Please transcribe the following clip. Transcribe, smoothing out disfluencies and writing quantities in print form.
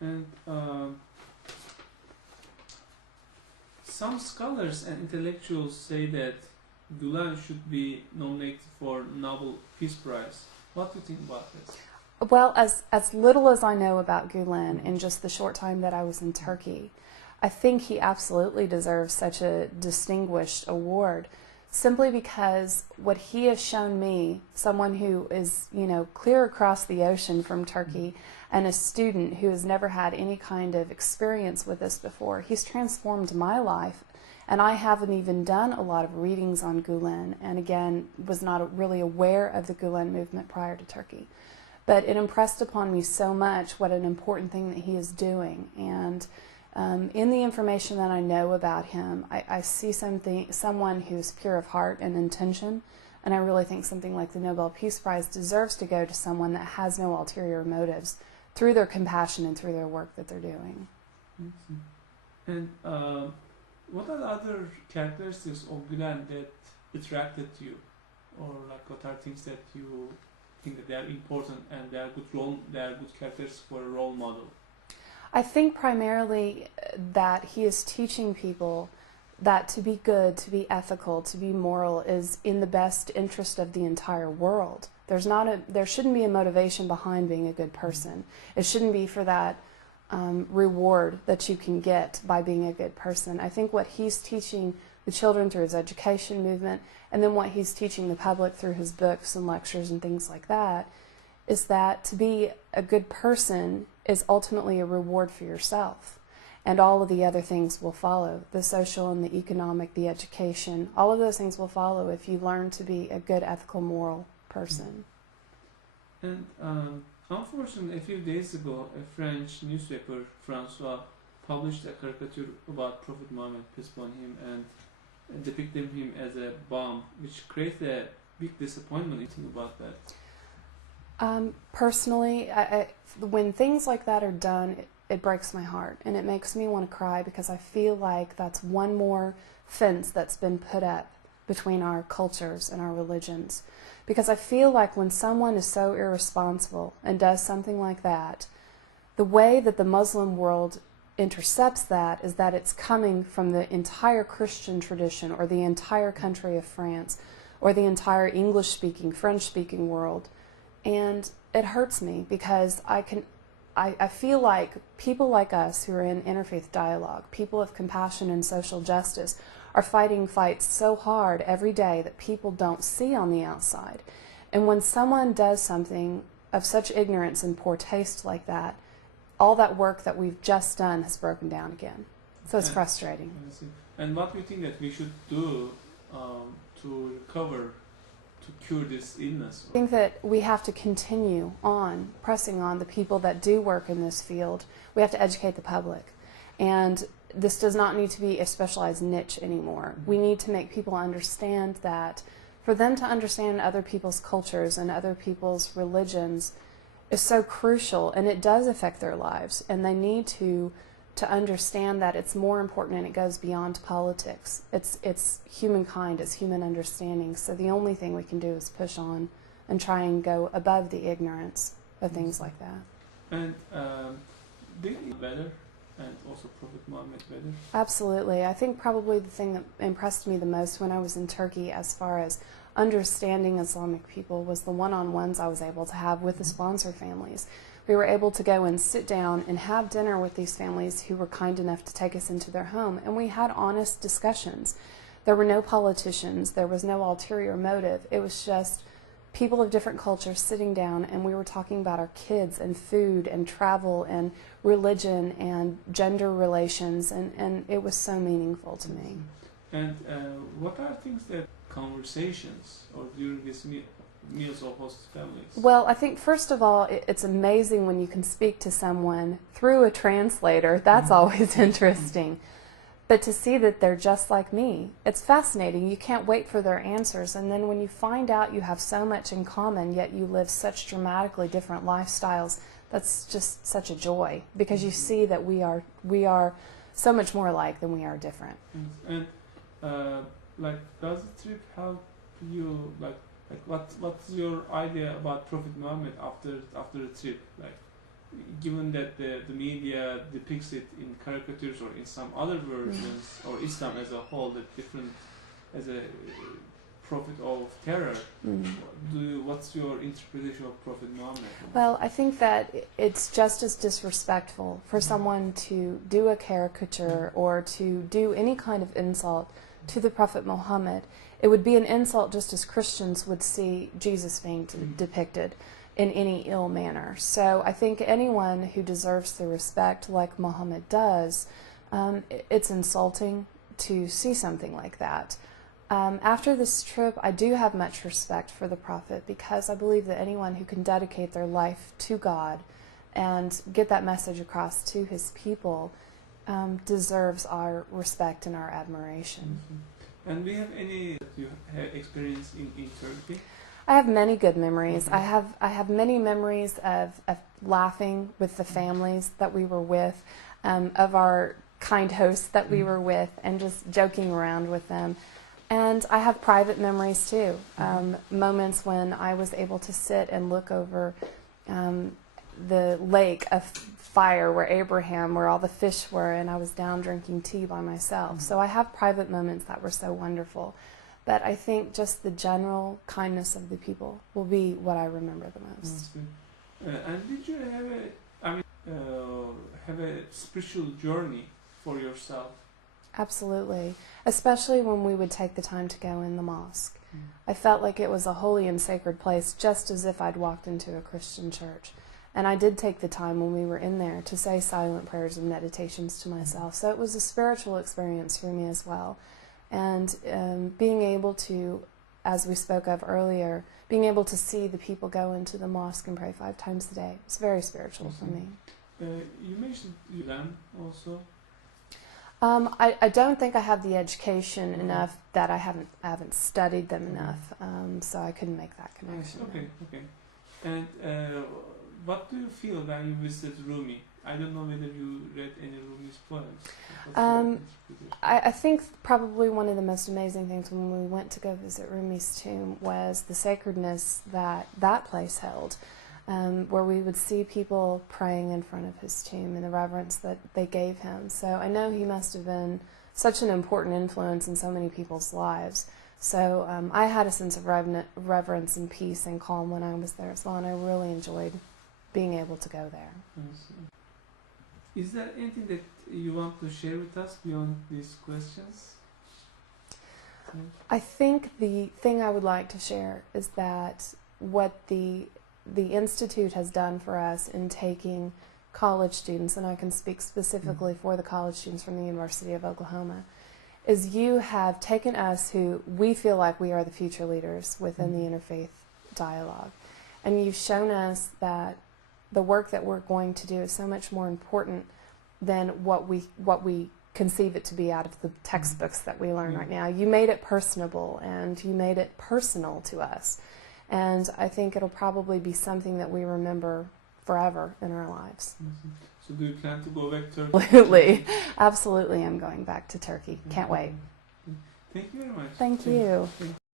And some scholars and intellectuals say that Gulen should be nominated for Nobel Peace Prize. What do you think about this? Well, as little as I know about Gulen in just the short time that I was in Turkey, I think he absolutely deserves such a distinguished award, simply because what he has shown me, someone who is, clear across the ocean from Turkey, and a student who has never had any kind of experience with this before, he's transformed my life. And I haven't even done a lot of readings on Gulen, and again, was not really aware of the Gulen movement prior to Turkey. But it impressed upon me so much what an important thing that he is doing. And in the information that I know about him, I see someone who's pure of heart and intention, and I really think something like the Nobel Peace Prize deserves to go to someone that has no ulterior motives through their compassion and through their work that they're doing. And what are the other characteristics of Gulen that attracted you, or like what are things that you think that they are important and they are good characters for a role model? I think primarily that he is teaching people that to be good, to be ethical, to be moral is in the best interest of the entire world. There shouldn't be a motivation behind being a good person. It shouldn't be for that reward that you can get by being a good person. I think what he's teaching the children through his education movement, and then what he's teaching the public through his books and lectures and things like that, is that to be a good person is ultimately a reward for yourself. And all of the other things will follow. The social and the economic, the education, all of those things will follow if you learn to be a good, ethical, moral person. And unfortunately, a few days ago, a French newspaper, François, published a caricature about Prophet Muhammad, peace upon him, and depicted him as a bomb, which created a big disappointment. You think about that? Personally, when things like that are done, it breaks my heart, and it makes me want to cry, because I feel like that's one more fence that's been put up between our cultures and our religions. Because I feel like when someone is so irresponsible and does something like that, the way that the Muslim world intercepts that is that it's coming from the entire Christian tradition, or the entire country of France, or the entire English-speaking, French-speaking world. And it hurts me, because I feel like people like us who are in interfaith dialogue, people of compassion and social justice, are fighting fights so hard every day that people don't see on the outside. And when someone does something of such ignorance and poor taste like that, all that work that we've just done has broken down again. So it's frustrating. And what do you think that we should do to recover, to cure this illness? I think that we have to continue on, pressing on the people that do work in this field. We have to educate the public. And this does not need to be a specialized niche anymore. We need to make people understand that for them to understand other people's cultures and other people's religions is so crucial, and it does affect their lives. And they need to understand that it's more important and it goes beyond politics. It's humankind, it's human understanding. So the only thing we can do is push on and try and go above the ignorance of things like that. And did it better? And also Prophet Muhammad better? Absolutely. I think probably the thing that impressed me the most when I was in Turkey as far as understanding Islamic people was the one-on-ones I was able to have with the sponsor families. We were able to go and sit down and have dinner with these families who were kind enough to take us into their home, and we had honest discussions. There were no politicians, there was no ulterior motive. It was just people of different cultures sitting down, and we were talking about our kids and food and travel and religion and gender relations, and it was so meaningful to me. And what are things that conversations or during these meals of host families? Well, I think first of all, it's amazing when you can speak to someone through a translator. That's always interesting. But to see that they're just like me, it's fascinating. You can't wait for their answers. And then when you find out you have so much in common, yet you live such dramatically different lifestyles, that's just such a joy, because you see that we are so much more alike than we are different. And like, does the trip help you? Like what's your idea about Prophet Muhammad after the trip? Like, given that the media depicts it in caricatures or in some other versions, or Islam as a whole, that different as a prophet of terror. What's your interpretation of Prophet Muhammad? Well, I think that it's just as disrespectful for someone to do a caricature or to do any kind of insult to the Prophet Muhammad. It would be an insult just as Christians would see Jesus being depicted in any ill manner. So I think anyone who deserves the respect like Muhammad does, it's insulting to see something like that. After this trip, I do have much respect for the Prophet, because I believe that anyone who can dedicate their life to God and get that message across to his people deserves our respect and our admiration. And do you have any that you have experienced in Turkey? I have many good memories. I have many memories of laughing with the families that we were with, of our kind hosts that we were with, and just joking around with them. And I have private memories too, moments when I was able to sit and look over the lake of fire where all the fish were, and I was down drinking tea by myself. So I have private moments that were so wonderful. But I think just the general kindness of the people will be what I remember the most. And did you have a spiritual journey for yourself? Absolutely, especially when we would take the time to go in the mosque. I felt like it was a holy and sacred place, just as if I'd walked into a Christian church. And I did take the time when we were in there to say silent prayers and meditations to myself. So it was a spiritual experience for me as well. And being able to, as we spoke of earlier, being able to see the people go into the mosque and pray 5 times a day, it's very spiritual for me. You mentioned Islam also. I don't think I have the education enough that I haven't studied them enough, so I couldn't make that connection. Okay. And what do you feel when you visited Rumi? I don't know whether you read any Rumi's poems. I think probably one of the most amazing things when we went to go visit Roomies Tomb was the sacredness that place held. Where we would see people praying in front of his tomb and the reverence that they gave him. So I know he must have been such an important influence in so many people's lives. So I had a sense of reverence and peace and calm when I was there as well, and I really enjoyed being able to go there. Is there anything that you want to share with us beyond these questions? I think the thing I would like to share is that what the Institute has done for us in taking college students, and I can speak specifically for the college students from the University of Oklahoma, is you have taken us who we feel like we are the future leaders within the interfaith dialogue. And you've shown us that the work that we're going to do is so much more important than what we conceive it to be out of the textbooks that we learn right now. You made it personable, and you made it personal to us. And I think it'll probably be something that we remember forever in our lives. So do you plan to go back to Turkey? Absolutely. Absolutely, I'm going back to Turkey. Can't wait. Thank you very much. Thank you.